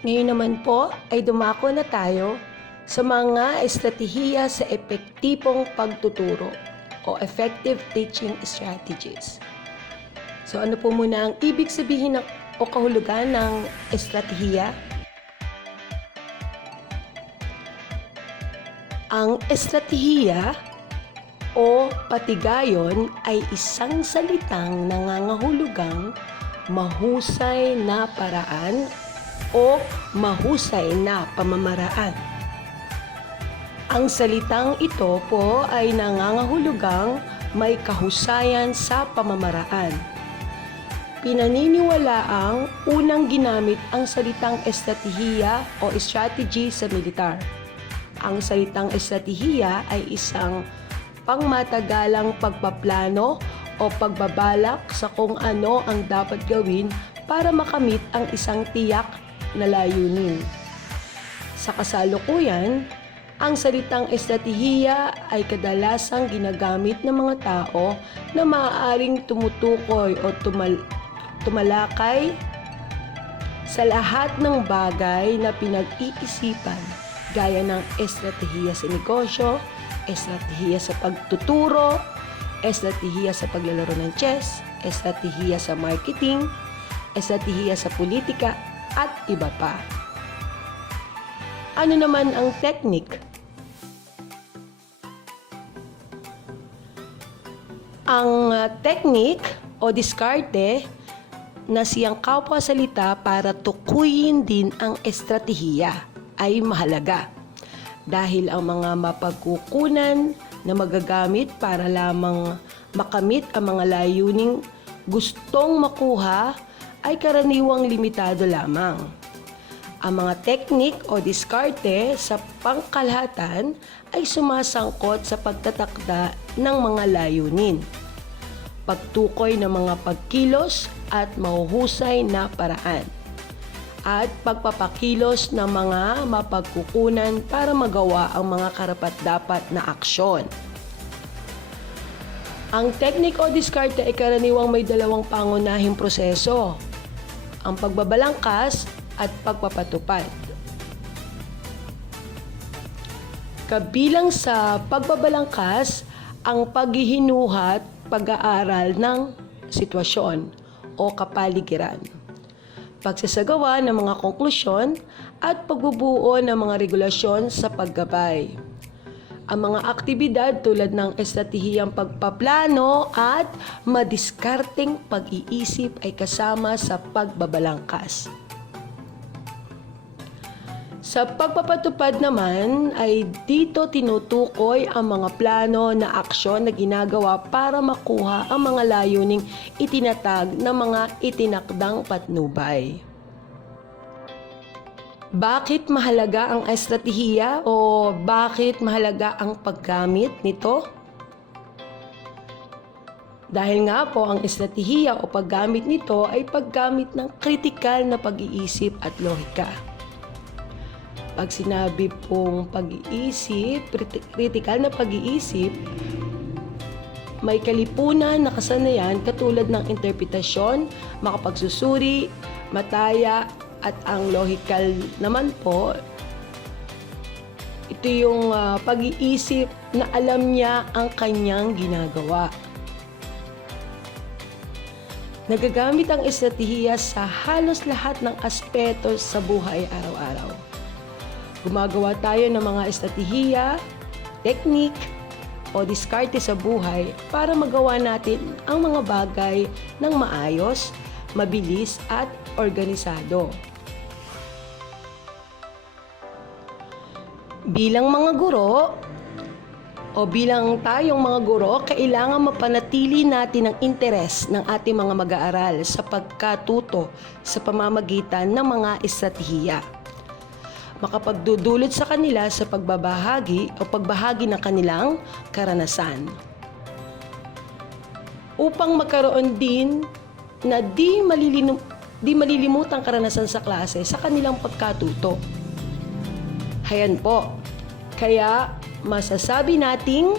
Ngayon naman po ay dumako na tayo sa mga estratehiya sa epektibong pagtuturo o effective teaching strategies. So ano po muna ang ibig sabihin o kahulugan ng estratehiya? Ang estratehiya o patigayon ay isang salitang nangangahulugang mahusay na paraan o mahusay na pamamaraan. Ang salitang ito po ay nangangahulugang may kahusayan sa pamamaraan. Pinaniniwalaang unang ginamit ang salitang estratehiya o strategy sa militar. Ang salitang estratehiya ay isang pangmatagalang pagpaplano o pagbabalak sa kung ano ang dapat gawin para makamit ang isang tiyak na layunin. Sa kasalukuyan, ang salitang estratehiya ay kadalasang ginagamit ng mga tao na maaaring tumutukoy o tumalakay sa lahat ng bagay na pinag-iisipan gaya ng estratehiya sa negosyo, estratehiya sa pagtuturo, estratehiya sa paglalaro ng chess, estratehiya sa marketing, estratehiya sa politika, at iba pa. Ano naman ang technique? Ang technique o diskarte na siyang kapwa-salita para tukuyin din ang estratehiya ay mahalaga dahil ang mga mapagkukunan na magagamit para lamang makamit ang mga layuning gustong makuha ay karaniwang limitado lamang. Ang mga teknik o diskarte sa pangkalahatan ay sumasangkot sa pagtatakda ng mga layunin, pagtukoy ng mga pagkilos at mahuhusay na paraan, at pagpapakilos ng mga mapagkukunan para magawa ang mga karapat-dapat na aksyon. Ang teknik o diskarte ay karaniwang may dalawang pangunahing proseso: ang pagbabalangkas at pagpapatupad. Kabilang sa pagbabalangkas ang paghihinuhat, pag-aaral ng sitwasyon o kapaligiran, pagsasagawa ng mga konklusyon at pagbubuo ng mga regulasyon sa paggabay. Ang mga aktibidad tulad ng estratehiyang pagpaplano at madiskarteng pag-iisip ay kasama sa pagbabalangkas. Sa pagpapatupad naman ay dito tinutukoy ang mga plano na aksyon na ginagawa para makuha ang mga layuning itinatag ng mga itinakdang patnubay. Bakit mahalaga ang estratehiya o bakit mahalaga ang paggamit nito? Dahil nga po ang estratehiya o paggamit nito ay paggamit ng kritikal na pag-iisip at lohika. Pag sinabi pong pag-iisip, kritikal na pag-iisip, may kalipunan na kasanayan katulad ng interpretasyon, makapagsusuri, mataya, at ang lohikal naman po, ito yung pag-iisip na alam niya ang kanyang ginagawa. Nagagamit ang estratehiya sa halos lahat ng aspeto sa buhay araw-araw. Gumagawa tayo ng mga estratehiya, teknik, o diskarte sa buhay para magawa natin ang mga bagay ng maayos, mabilis, at organisado. Bilang mga guro o bilang tayong mga guro, kailangan mapanatili natin ang interes ng ating mga mag-aaral sa pagkatuto sa pamamagitan ng mga estratehiya. Makapagdudulot sa kanila sa pagbabahagi o pagbahagi ng kanilang karanasan. Upang magkaroon din na di malilimutang karanasan sa klase sa kanilang pagkatuto. Hayan po. Kaya masasabi nating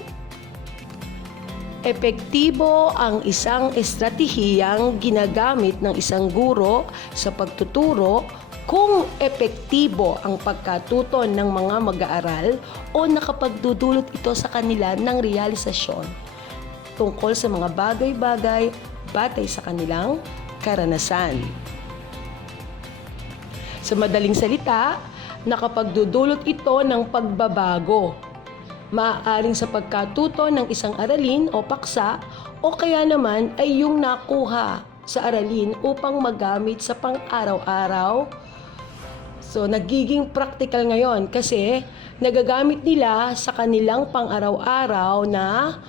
epektibo ang isang estratehiyang ginagamit ng isang guro sa pagtuturo kung epektibo ang pagkatuto ng mga mag-aaral o nakapagdudulot ito sa kanila ng realisasyon tungkol sa mga bagay-bagay batay sa kanilang karanasan. Sa madaling salita, nakapagdudulot ito ng pagbabago. Maaaring sa pagkatuto ng isang aralin o paksa o kaya naman ay yung nakuha sa aralin upang magamit sa pang-araw-araw. So, nagiging practical ngayon kasi nagagamit nila sa kanilang pang-araw-araw na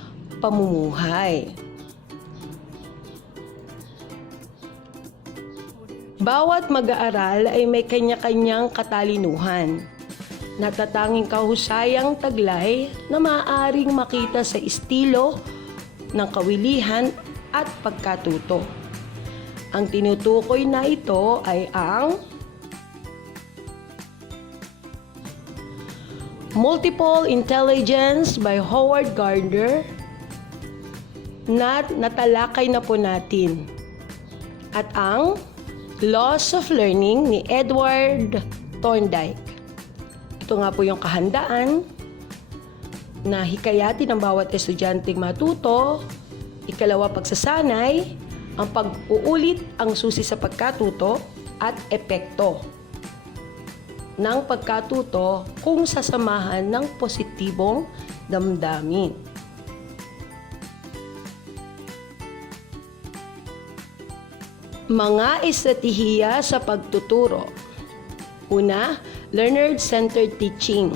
pamumuhay. Bawat mag-aaral ay may kanya-kanyang katalinuhan. Natatanging kahusayang taglay na maaaring makita sa estilo ng kawilihan at pagkatuto. Ang tinutukoy na ito ay ang Multiple Intelligence by Howard Gardner na natalakay na po natin. At ang Laws of Learning ni Edward Thorndike. Ito nga po yung kahandaan na hikayatin ng bawat estudyanteng matuto. Ikalawa, pagsasanay, ang pag-uulit ang susi sa pagkatuto at epekto ng pagkatuto kung sasamahan ng positibong damdamin. Mga estratehiya sa pagtuturo. Una, learner-centered teaching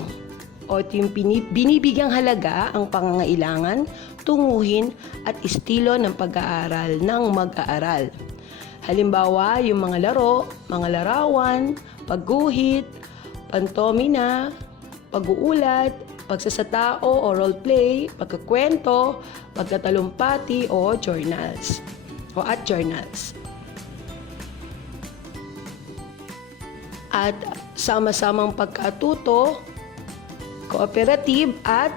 o yung binibigyang halaga ang pangangailangan, tunguhin at estilo ng pag-aaral ng mag-aaral. Halimbawa, yung mga laro, mga larawan, pagguhit, pantomina, pag-uulat, pagsasatao o roleplay, pagkakwento, pagtatalumpati o journals at journals. At sama-samang pagkatuto, cooperative at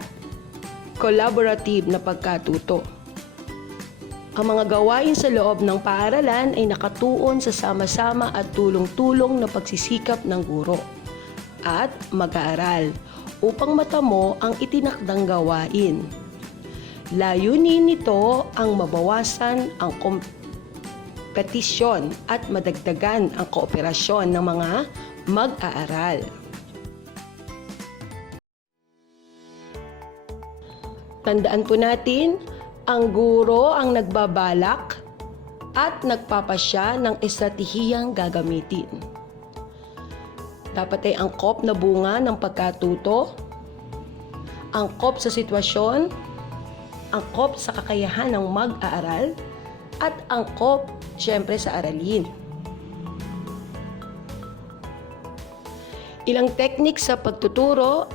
collaborative na pagkatuto. Ang mga gawain sa loob ng paaralan ay nakatuon sa sama-sama at tulong-tulong na pagsisikap ng guro at mag-aaral upang matamo ang itinakdang gawain. Layunin nito ang mabawasan ang kompetisyon at madagdagan ang kooperasyon ng mga mag-aaral. Tandaan po natin, ang guro ang nagbabalak at nagpapasya ng estratehiyang gagamitin. Dapat ay angkop na bunga ng pagkatuto, angkop sa sitwasyon, angkop sa kakayahan ng mag-aaral, at angkop, siyempre, sa aralin. Ilang teknik sa pagtuturo.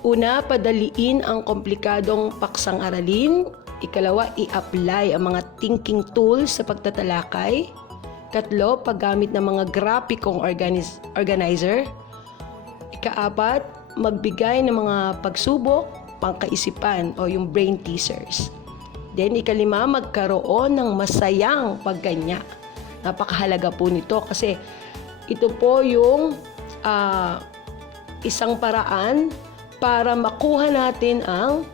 Una, padaliin ang komplikadong paksang aralin. Ikalawa, i-apply ang mga thinking tools sa pagtatalakay. Katlo, paggamit ng mga grapikong organizer. Ikaapat, magbigay ng mga pagsubok, pangkaisipan o yung brain teasers. Then, ikalima, magkaroon ng masayang pagganya. Napakahalaga po nito kasi ito po yung isang paraan para makuha natin ang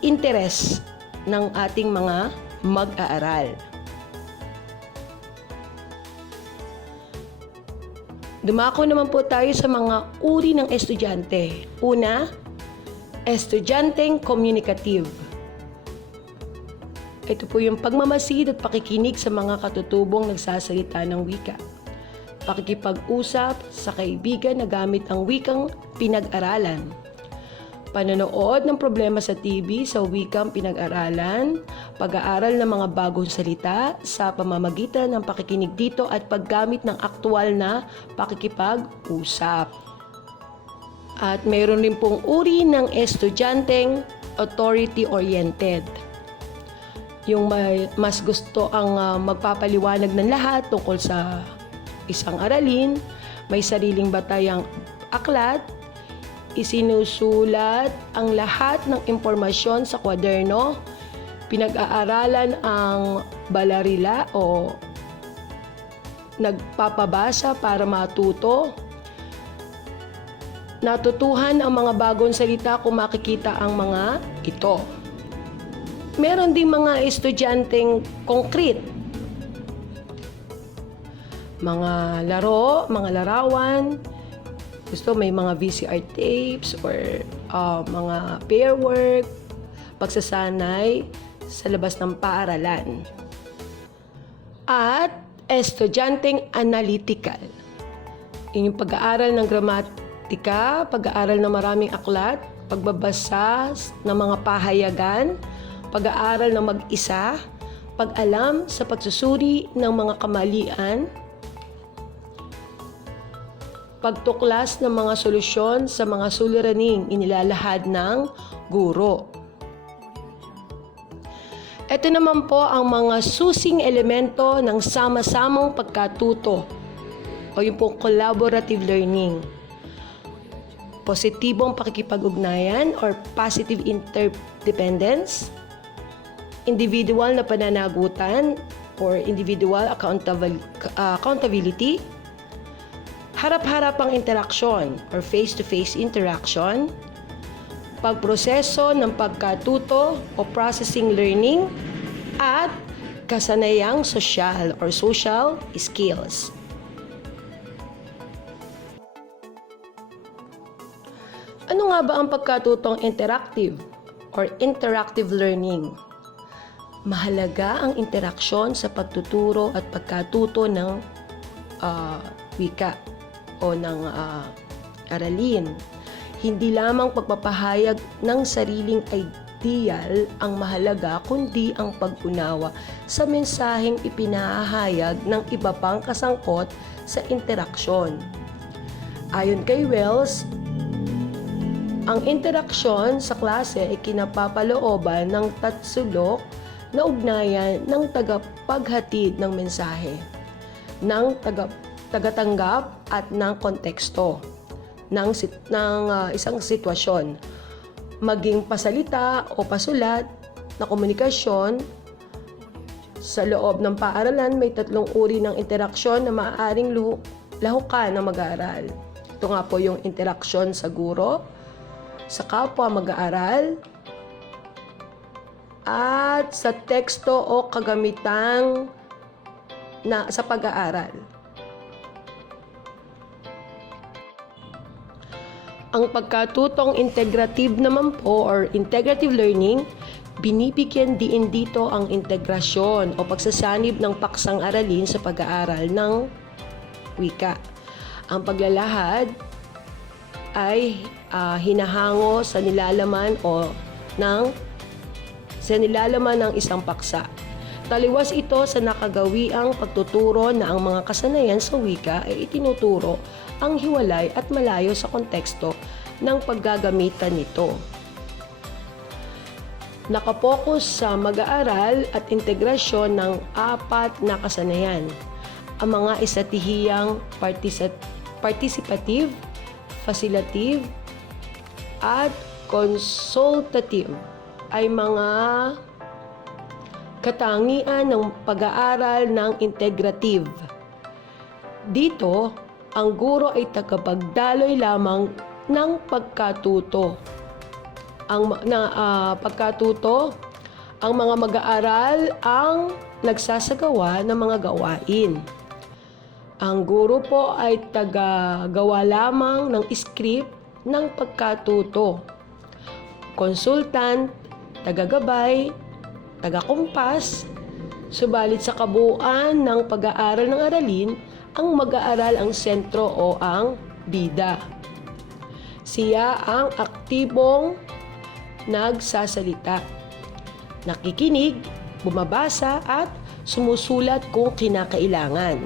interes ng ating mga mag-aaral. Dumako naman po tayo sa mga uri ng estudyante. Una, estudyanteng communicative. Ito po yung pagmamasid at pakikinig sa mga katutubong nagsasalita ng wika. Pakikipag-usap sa kaibigan na gamit ang wikang pinag-aralan. Panonood ng problema sa TV sa wikang pinag-aralan, pag-aaral ng mga bagong salita sa pamamagitan ng pakikinig dito at paggamit ng aktwal na pakikipag-usap. At mayroon rin pong uri ng estudyanteng authority-oriented. Yung mas gusto ang magpapaliwanag ng lahat tungkol sa isang aralin, may sariling batayang aklat, isinusulat ang lahat ng impormasyon sa kwaderno, pinag-aaralan ang balarila o nagpapabasa para matuto. Natutuhan ang mga bagong salita kung makikita ang mga ito. Meron ding mga estudyanteng concrete. Mga laro, mga larawan. Gusto may mga VCR tapes or mga pair work. Pagsasanay sa labas ng paaralan. At estudyanteng analytical. Yung pag-aaral ng gramatika, pag-aaral ng maraming aklat, pagbabasa ng mga pahayagan, pag-aaral ng mag-isa, pag-alam sa pagsusuri ng mga kamalian, pagtuklas ng mga solusyon sa mga suliraning inilalahad ng guro. Ito naman po ang mga susing elemento ng sama-samang pagkatuto o yung pong collaborative learning. Positibong pakikipag-ugnayan or positive interdependence, individual na pananagutan or individual accountability, harap-harapang interaksyon or face-to-face interaction, pagproseso ng pagkatuto o processing learning, at kasanayang sosyal or social skills. Ano nga ba ang pagkatutong interactive or interactive learning? Mahalaga ang interaksyon sa pagtuturo at pagkatuto ng wika o ng aralin. Hindi lamang pagpapahayag ng sariling ideal ang mahalaga, kundi ang pag-unawa sa mensaheng ipinahayag ng iba pang kasangkot sa interaksyon. Ayon kay Wells, ang interaksyon sa klase ay kinapapalooban ng tatsulok na ugnayan ng tagapaghatid ng mensahe, ng tagatanggap at ng konteksto ng isang sitwasyon, maging pasalita o pasulat na komunikasyon. Sa loob ng paaralan, may 3 uri ng interaksyon na maaaring lahukan ng mag-aaral. Ito nga po yung interaksyon sa guro, sa kapwa mag-aaral, at sa teksto o kagamitang sa pag-aaral. Ang pagkatutong integrative naman po or integrative learning, binibigyan diin dito ang integrasyon o pagsasanib ng paksang aralin sa pag-aaral ng wika. Ang paglalahad ay hinahango sa nilalaman ng isang paksa. Taliwas ito sa nakagawiang pagtuturo na ang mga kasanayan sa wika ay itinuturo ang hiwalay at malayo sa konteksto ng paggagamitan nito. Nakapokus sa mag-aaral at integrasyon ng 4 na kasanayan. Ang mga estratehiyang participative, facilitative, at consultative ay mga katangian ng pag-aaral ng integrative. Dito, ang guro ay tagapagdaloy lamang ng pagkatuto. Ang mga mag-aaral ang nagsasagawa ng mga gawain. Ang guro po ay tagagawa lamang ng script ng pagkatuto. Consultant, tagagabay, tagakumpas, subalit sa kabuuan ng pag-aaral ng aralin, ang mag-aaral ang sentro o ang bida. Siya ang aktibong nagsasalita, nakikinig, bumabasa at sumusulat kung kinakailangan.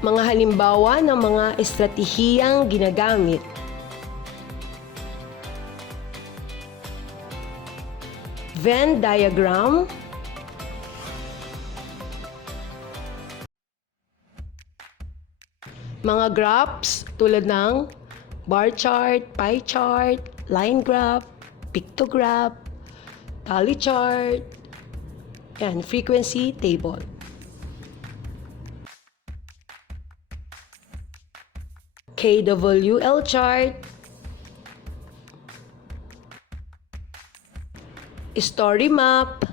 Mga halimbawa ng mga estratehiyang ginagamit. Venn diagram, mga graphs tulad ng bar chart, pie chart, line graph, pictograph, tally chart, Yan, frequency table. KWL chart, story map,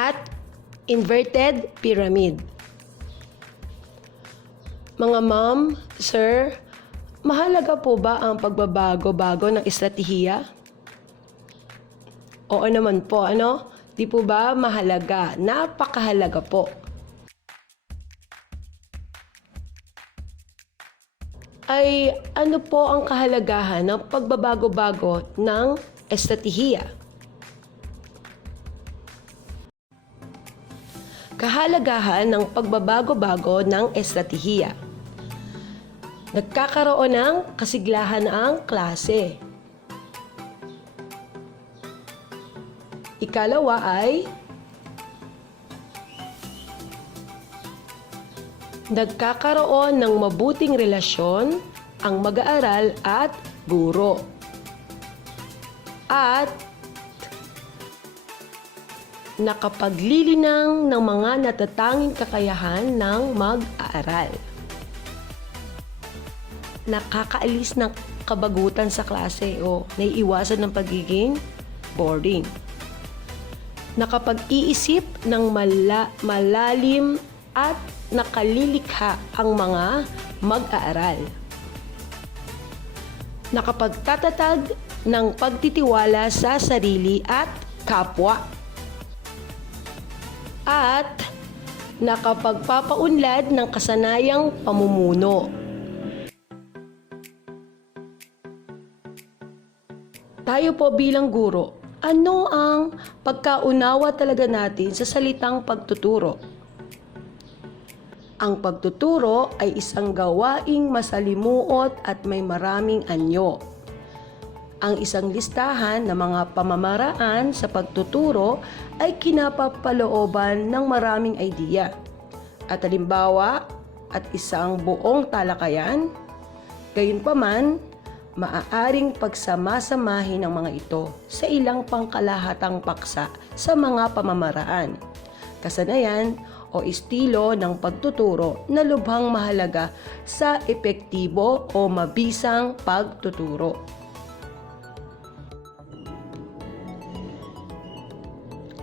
at inverted pyramid. Mga ma'am, sir, mahalaga po ba ang pagbabago-bago ng estratehiya? Oo naman po, ano? Di po ba mahalaga? Napakahalaga po. Ay ano po ang kahalagahan ng pagbabago-bago ng estratehiya? Kahalagahan ng pagbabago-bago ng estratehiya. Nagkakaroon ng kasiglahan ang klase. Ikalawa ay nagkakaroon ng mabuting relasyon ang mag-aaral at guro. At nakapaglilinang ng mga natatanging kakayahan ng mag-aaral. Nakakaalis ng kabagutan sa klase o naiiwasan ng pagiging boring. Nakapag-iisip ng malalim at nakalilikha ang mga mag-aaral. Nakapagtatatag ng pagtitiwala sa sarili at kapwa. At nakapagpapaunlad ng kasanayang pamumuno. Tayo po bilang guro, ano ang pagkaunawa talaga natin sa salitang pagtuturo? Ang pagtuturo ay isang gawaing masalimuot at may maraming anyo. Ang isang listahan ng mga pamamaraan sa pagtuturo ay kinapapalooban ng maraming idea. At halimbawa at isang buong talakayan, gayunpaman, maaaring pagsamasamahin ang mga ito sa ilang pangkalahatang paksa sa mga pamamaraan, kasanayan o estilo ng pagtuturo na lubhang mahalaga sa epektibo o mabisang pagtuturo.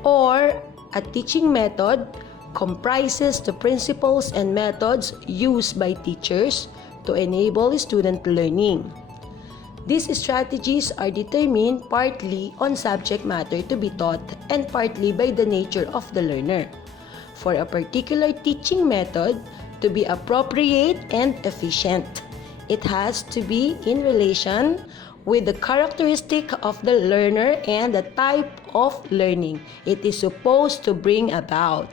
Or, a teaching method comprises the principles and methods used by teachers to enable student learning. These strategies are determined partly on subject matter to be taught and partly by the nature of the learner. For a particular teaching method to be appropriate and efficient, it has to be in relation with the characteristic of the learner and the type of learning it is supposed to bring about.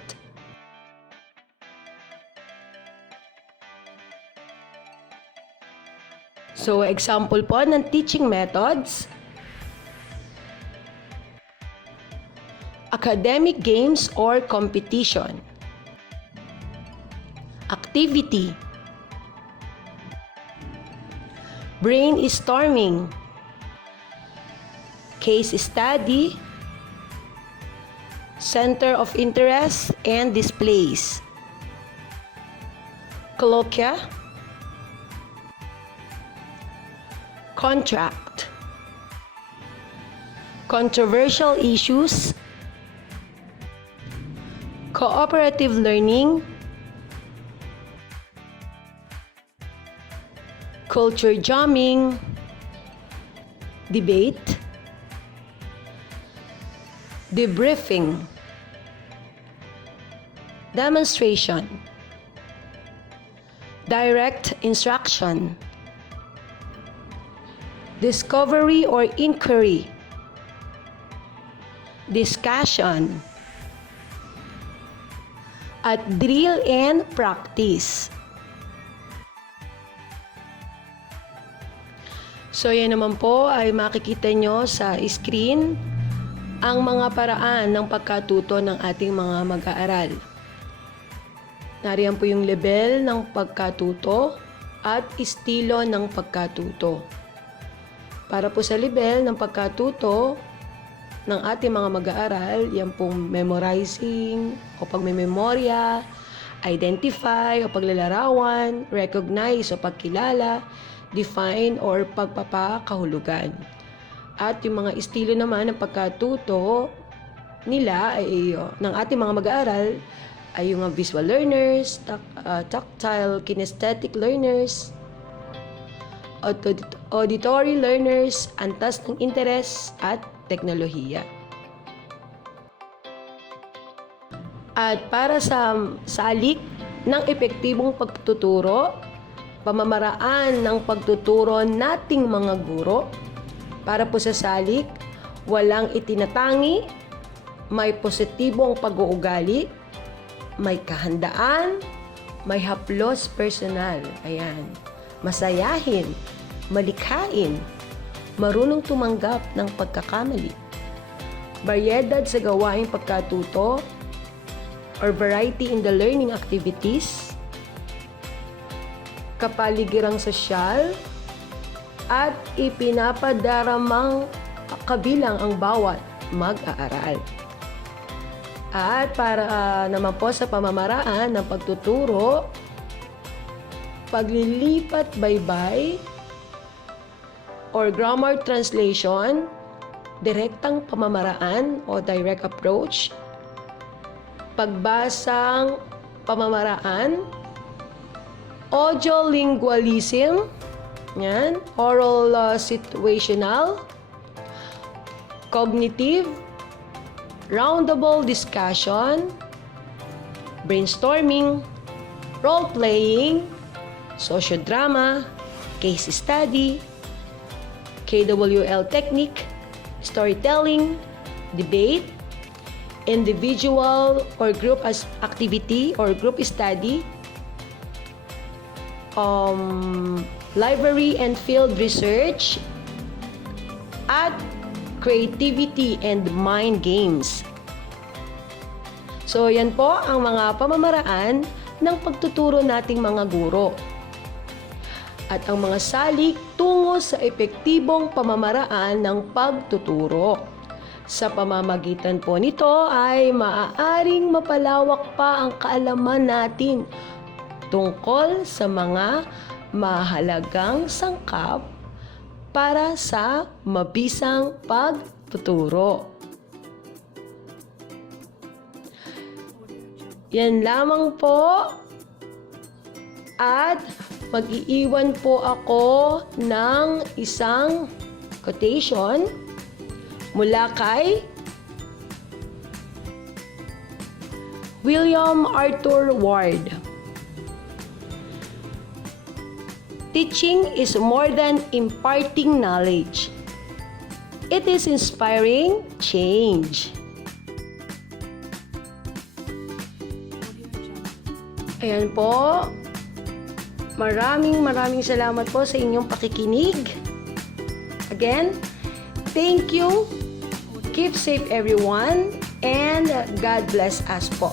So, example po ng teaching methods. Academic games or competition. Activity. Brainstorming. Case study. Center of interest and displays. Colloquia. Contract. Controversial issues. Cooperative learning. Culture jamming. Debate. Debriefing. Demonstration. Direct instruction. Discovery or inquiry. Discussion. At drill and practice. So yan naman po ay makikita nyo sa screen ang mga paraan ng pagkatuto ng ating mga mag-aaral. Nariyan po yung level ng pagkatuto at estilo ng pagkatuto. Para po sa level ng pagkatuto ng ating mga mag-aaral, yan pong memorizing o pagmememorya, identify o paglalarawan, recognize o pagkilala, define or pagpapakahulugan. At yung mga estilo naman ng pagkatuto nila ay ng ating mga mag-aaral ay yung visual learners, tactile kinesthetic learners, auditory learners, antas ng interes at teknolohiya. At para sa salik ng epektibong pagtuturo, pamamaraan ng pagtuturo nating mga guro, para po sa salik, walang itinatangi, may positibong pag-uugali, may kahandaan, may haplos personal. Ayan. Masayahin, malikhain, marunong tumanggap ng pagkakamali, baryedad sa gawaing pagkatuto or variety in the learning activities, kapaligirang sosyal, at ipinapadaramang kabilang ang bawat mag-aaral. At para naman po sa pamamaraan ng pagtuturo, paglilipat baybay or grammar translation, direktang pamamaraan o direct approach, pagbasang pamamaraan, audiolingualism, yan, oral situational, cognitive, roundable discussion, brainstorming, role-playing, sociodrama, case study, KWL technique, storytelling, debate, individual or group activity or group study, library and field research, at creativity and mind games. So, yan po ang mga pamamaraan ng pagtuturo nating mga guro. At ang mga salik tungo sa epektibong pamamaraan ng pagtuturo. Sa pamamagitan po nito ay maaaring mapalawak pa ang kaalaman natin tungkol sa mga mahalagang sangkap para sa mabisang pagtuturo. Yan lamang po, at mag-iiwan po ako ng isang quotation mula kay William Arthur Ward. Teaching is more than imparting knowledge. It is inspiring change. Ayan po. Maraming salamat po sa inyong pakikinig. Again, thank you. Keep safe everyone, and God bless us po.